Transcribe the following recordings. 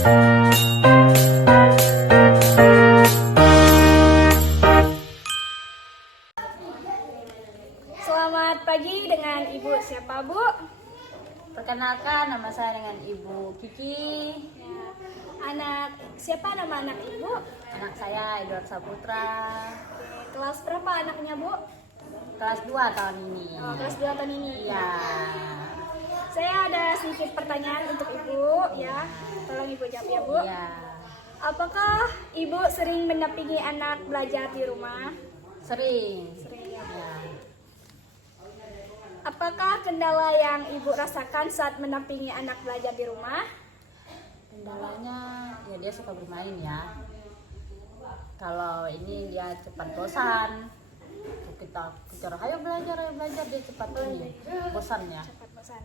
Selamat pagi, dengan Ibu siapa, Bu? Perkenalkan, nama saya dengan Ibu Kiki. Siapa nama anak Ibu? Anak saya Edward Saputra. Kelas berapa anaknya, Bu? Kelas 2 tahun ini. Oh, kelas 2 tahun ini. Iya. Saya ada sedikit pertanyaan untuk Ibu, ya. Tolong Ibu jawab ya, Bu. Iya. Apakah Ibu sering mendampingi anak belajar di rumah? Sering. Sering, ya. Ya. Apakah kendala yang Ibu rasakan saat mendampingi anak belajar di rumah? Kendalanya ya dia suka bermain ya. Kalau ini dia cepat bosan. Kita kejar, ayo belajar dia cepat ini bosan ya. Cepat bosan.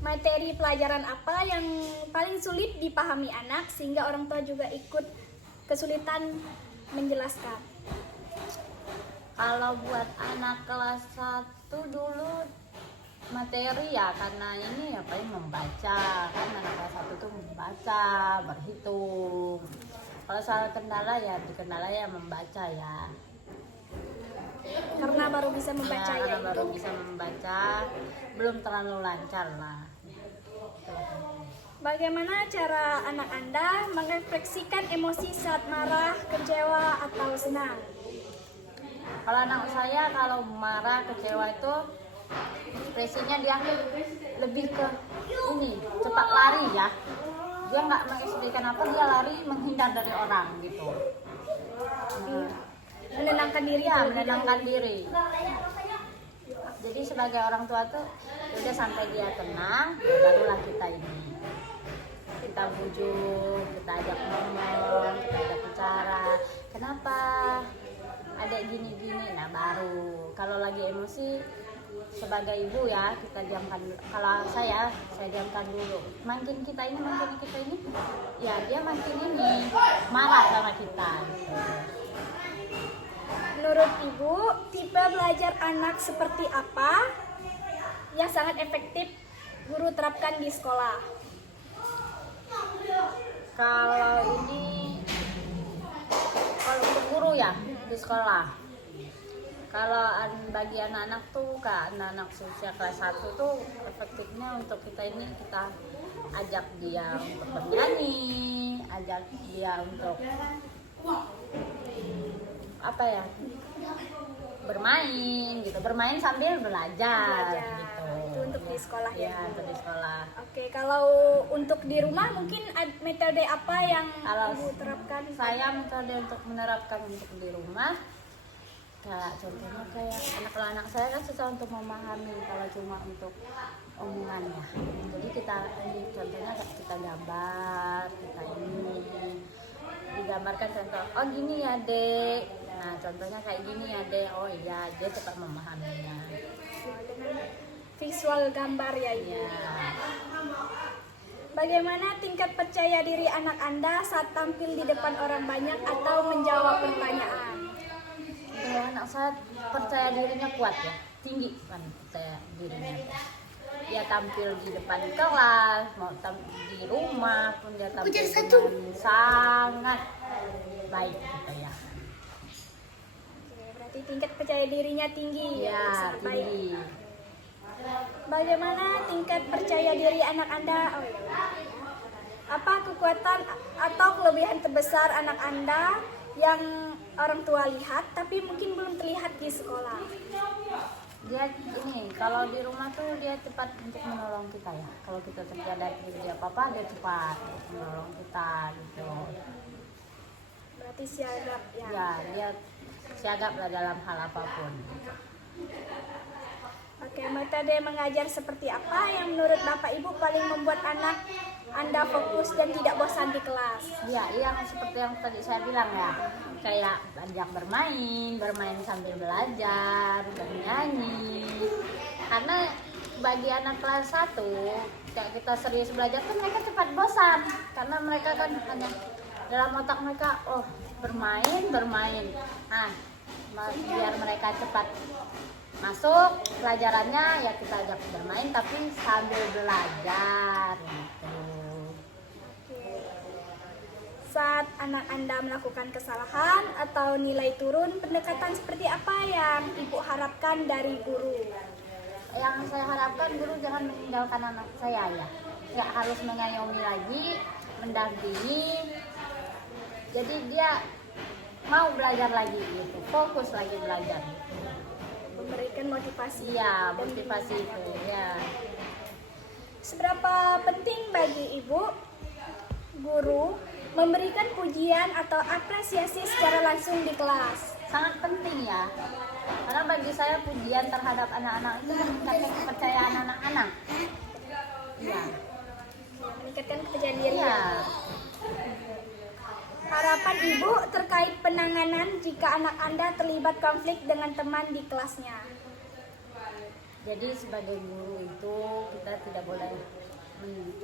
Materi pelajaran apa yang paling sulit dipahami anak sehingga orang tua juga ikut kesulitan menjelaskan? Kalau buat anak kelas 1 dulu materi ya, karena ini ya paling membaca, kan anak kelas 1 tuh membaca, berhitung. Kalau soal kendala ya membaca ya. Karena baru bisa membaca ya, Karena Ibu. baru bisa membaca, belum terlalu lancar lah. Bagaimana cara anak Anda mengekspresikan emosi saat marah, kecewa, atau senang? Kalau anak saya kalau marah, kecewa itu ekspresinya dia lebih ke ini, cepat lari ya. Dia nggak mengekspresikan apa, dia lari menghindar dari orang gitu. Menenangkan diri Iya, terlebih menenangkan dahulu. diri. Jadi sebagai orang tua tuh udah sampai dia tenang, barulah kita ini. Kita bujuk, kita ajak ngomong, kita ajak bicara. Kenapa ada gini-gini? Nah baru. Kalau lagi emosi sebagai ibu ya kita diamkan. Kalau saya diamkan dulu. Makin kita ini, ya dia makin ini marah sama kita. Menurut Ibu, tipe belajar anak seperti apa yang sangat efektif guru terapkan di sekolah? Kalau untuk guru ya di sekolah. Kalau bagi anak-anak tuh, anak-anak usia kelas 1 tuh efektifnya untuk kita ajak dia untuk bernyanyi, ajak dia untuk bermain sambil belajar gitu. Itu untuk di sekolah ya. Ya, untuk di sekolah. Oke, kalau untuk di rumah mungkin metode apa yang Kalau Ibu terapkan? saya metode untuk menerapkan untuk di rumah, contohnya kayak anak saya kan susah untuk memahami kalau cuma untuk omongannya. Jadi contohnya kita gambar, kita digambarkan contoh, oh gini ya dek. Nah contohnya kayak gini ya dek, oh iya dia cepat memahaminya. Dengan visual gambar ya, Ibu. Ya. Bagaimana tingkat percaya diri anak Anda saat tampil di depan orang banyak atau menjawab pertanyaan? Kalau anak saya percaya dirinya kuat ya, tinggi kan percaya dirinya. Dia tampil di depan kelas, mau di rumah pun dia tampil dengan sangat baik gitu ya. Oke, berarti tingkat percaya dirinya tinggi Ya, sangat baik. tinggi. Bagaimana tingkat percaya diri anak Anda? Apa kekuatan atau kelebihan terbesar anak Anda yang orang tua lihat tapi mungkin belum terlihat di sekolah? Dia kalau di rumah tuh dia cepat untuk menolong kita ya. Kalau kita terjadi apa-apa dia cepat untuk menolong kita gitu. Berarti siagap ya. Ya, dia siagap lah dalam hal apapun. Oke, metode mengajar seperti apa yang menurut Bapak Ibu paling membuat anak Anda fokus dan tidak bosan di kelas? Ya, yang seperti yang tadi saya bilang ya, kayak ajak bermain sambil belajar, bernyanyi. Karena bagi anak kelas 1, kayak kita serius belajar kan mereka cepat bosan. Karena mereka kan hanya dalam otak mereka, oh bermain. Nah, biar mereka cepat masuk pelajarannya ya kita ajak bermain tapi sambil belajar gitu. saat anak Anda melakukan kesalahan atau nilai turun, pendekatan seperti apa yang Ibu harapkan dari guru? Yang saya harapkan guru jangan meninggalkan anak saya ya. Nggak harus mengayomi lagi, mendampingi. Jadi dia mau belajar lagi gitu, fokus lagi belajar. Memberikan motivasi. Iya, motivasi itu ya. Seberapa penting bagi Ibu, guru, memberikan pujian atau apresiasi secara langsung di kelas? Sangat penting ya. Karena bagi saya pujian terhadap anak-anak itu meningkatkan kepercayaan anak-anak. Iya. Meningkatkan kepercayaan diri. Iya. Harapan Ibu terkait penanganan jika anak Anda terlibat konflik dengan teman di kelasnya. Jadi sebagai guru itu kita tidak boleh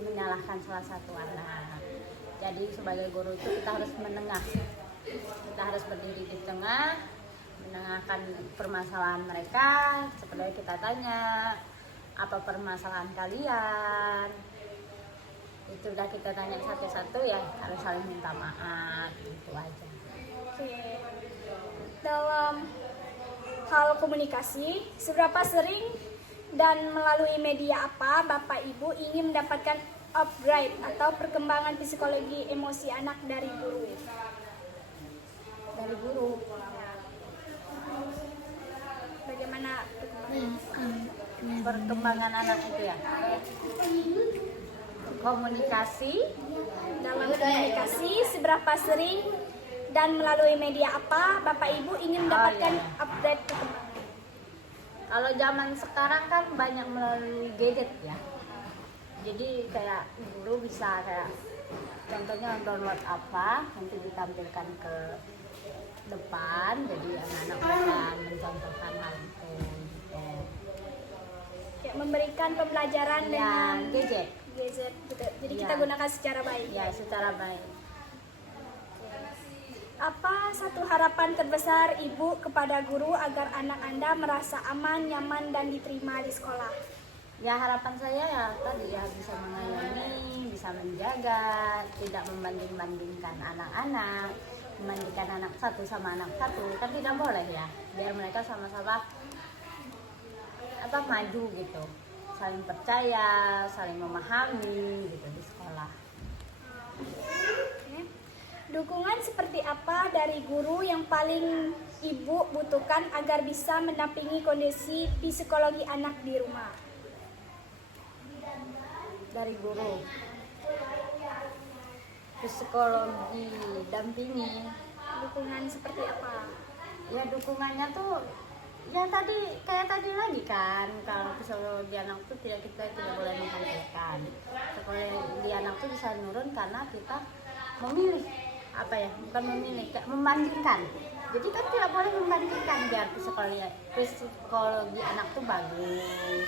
menyalahkan salah satu anak. Jadi sebagai guru itu kita harus menengah. Kita harus berdiri di tengah, menengahkan permasalahan mereka. Seperti kita tanya, apa permasalahan kalian? Itu udah kita tanya satu-satu ya, harus saling minta maaf, gitu aja. Oke. Dalam hal komunikasi, seberapa sering dan melalui media apa Bapak Ibu ingin mendapatkan upgrade atau perkembangan psikologi emosi anak dari guru? Dari guru. Bagaimana Perkembangan anak itu ya. Komunikasi. dalam komunikasi, seberapa sering dan melalui media apa Bapak Ibu ingin mendapatkan upgrade perkembangan? Kalau zaman sekarang kan banyak melalui gadget ya. Jadi kayak guru bisa kayak contohnya download apa nanti ditampilkan ke depan, jadi anak-anak bisa mencontohkan hal itu gitu. Ya, memberikan pembelajaran Ya, dengan gadget. gadget gitu. Jadi Ya. kita gunakan secara baik. Ya, secara baik. Apa satu harapan terbesar Ibu kepada guru agar anak Anda merasa aman, nyaman, dan diterima di sekolah? Ya, harapan saya ya tadi ya bisa mengayomi, bisa menjaga, tidak membanding-bandingkan anak-anak, membandingkan anak satu sama anak satu, kan tidak boleh ya. Biar mereka sama-sama maju gitu, saling percaya, saling memahami gitu di sekolah. Oke. Dukungan seperti apa dari guru yang paling Ibu butuhkan agar bisa mendampingi kondisi psikologi anak di rumah? Dari guru, psikologi dampingi. Dukungan seperti apa? Ya dukungannya tuh ya kayak tadi lagi kan, kalau psikologi anak tuh kita tidak boleh menghentikan. Psikologi anak tuh bisa nurun karena kita memilih bukan memilih, kayak membandingkan. Jadi kan tidak boleh membandingkan, biar psikologi anak tuh bagus,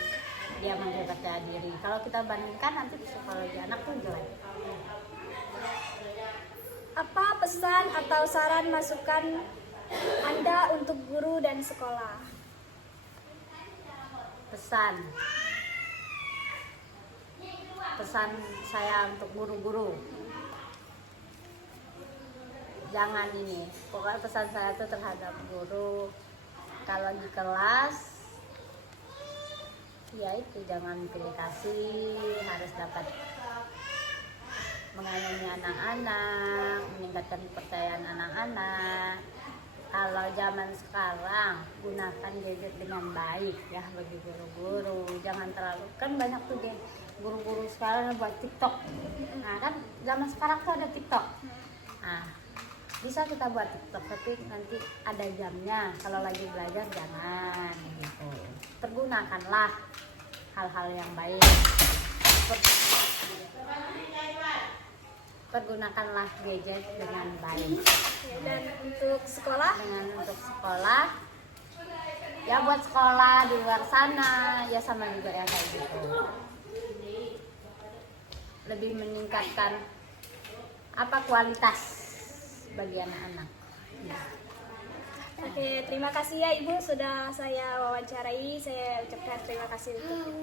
dia percaya diri. Kalau kita bandingkan nanti psikologi anak tuh jelek. Apa pesan atau saran masukan Anda untuk guru dan sekolah? Pesan saya untuk guru-guru, jangan pokoknya pesan saya tuh terhadap guru, kalau di kelas ya itu jangan pilih kasih, harus dapat mengayomi anak-anak, meningkatkan kepercayaan anak-anak. Kalau zaman sekarang gunakan gadget dengan baik ya bagi guru-guru, jangan terlalu, kan banyak tuh guru-guru sekarang buat TikTok. Nah kan zaman sekarang tuh ada TikTok. Nah bisa kita buat TikTok, tapi nanti ada jamnya. Kalau lagi belajar jangan gitu. Pergunakanlah hal-hal yang baik. Pergunakanlah gadget dengan baik. Dan untuk sekolah? Untuk sekolah, ya buat sekolah di luar sana ya sama juga ya kayak gitu. Lebih meningkatkan kualitas bagi anak-anak. Ya. Oke, terima kasih ya Ibu sudah saya wawancarai. Saya ucapkan terima kasih untuk